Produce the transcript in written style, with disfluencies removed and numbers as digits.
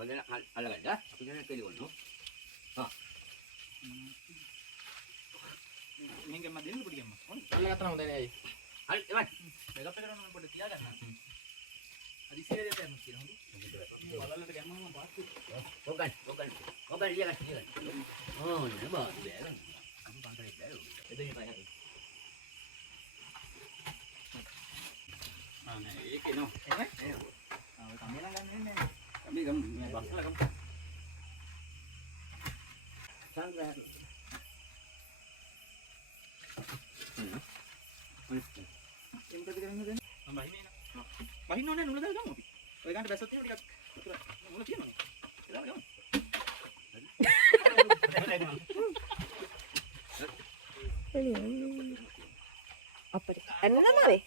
ඔයගෙන අල්ලගන්න. අපි දැන් කෙලිවලු. හා. මේකෙන් මම දෙන්න පොඩි ගම්ම. අල්ලගත්තා නම් හොඳයි නේ අයියේ. හරි එවයි. මේකත් කරන්න මම පොඩි තියාගන්න. අදි ඉස්සරේ දෙයක් යන්න කියලා හොඳයි. බලන්නට ගම්මම මම පාස්තු. ඔගන් ලියගන්න. ඕ නේ බා බෑරන්. අපි පන්තරේ බෑරෝ. එදිනේ පහයි. ආ ඒකේ නෝ. එහෙමයි. ආ කම්බල ගන්න වෙන්නේ නැහැ. අපි ගම් බස්සලා ගම්. සංග්‍රහ. එම් කපි කරන්නේ දැන්? මම බහින්නේ නා. බහින්න ඕනේ නුල දාලා ගමු අපි. ඔය ගන්න බැස්සොත් එහෙම ටිකක් වතුර මුල තියෙනවා. ඒලා ගමු. අපිට එන්නම වේ